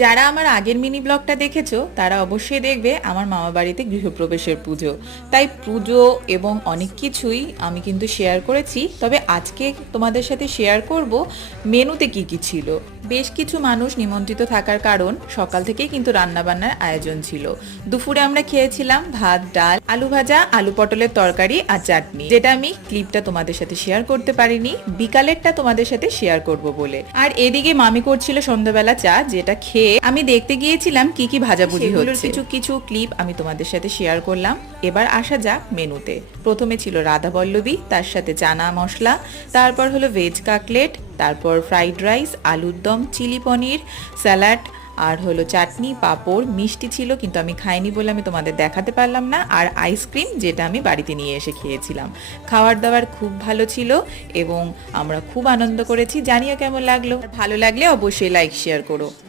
যারা আমার আগের মিনি ব্লগটা দেখেছো তারা অবশ্যই দেখবে আমার মামা বাড়িতে গৃহপ্রবেশের পুজো। তাই পুজো এবং অনেক কিছুই আমি কিন্তু শেয়ার করেছি, তবে আজকে তোমাদের সাথে শেয়ার করব মেনুতে কি কি ছিল। বেশ কিছু মানুষ নিমন্ত্রিত থাকার কারণ সকাল থেকেই কিন্তু রান্নাবান্নার আয়োজন ছিল। দুপুরে আমরা খেয়েছিলাম ভাত, ডাল, আলু ভাজা, আলু পটলের তরকারি আর চাটনি, যেটা আমি ক্লিপটা তোমাদের সাথে শেয়ার করতে পারিনি, বিকালেরটা তোমাদের সাথে শেয়ার করব বলে। আর এদিকে মামি করছিল সন্ধ্যাবেলা চা, যেটা খেয়ে আমি দেখতে গিয়েছিলাম কি কি ভাজাভুজি হচ্ছে। কিছু কিছু ক্লিপ আমি তোমাদের সাথে শেয়ার করলাম। এবার আসা যাক মেনুতে। প্রথমে ছিল রাধা বল্লবী, তার সাথে চানা মশলা, তারপর হলো ভেজ কাটলেট, তারপর ফ্রাইড রাইস, আলুর দম, চিলি পনির, স্যালাড, আর হলো চাটনি, পাঁপড়, মিষ্টি ছিল কিন্তু আমি খাইনি বলে আমি তোমাদের দেখাতে পারলাম না, আর আইসক্রিম যেটা আমি বাড়িতে নিয়ে এসে খেয়েছিলাম। খাওয়ার দাওয়ার খুব ভালো ছিল এবং আমরা খুব আনন্দ করেছি। জানিও কেমন লাগলো। ভালো লাগলে অবশ্যই লাইক শেয়ার করো।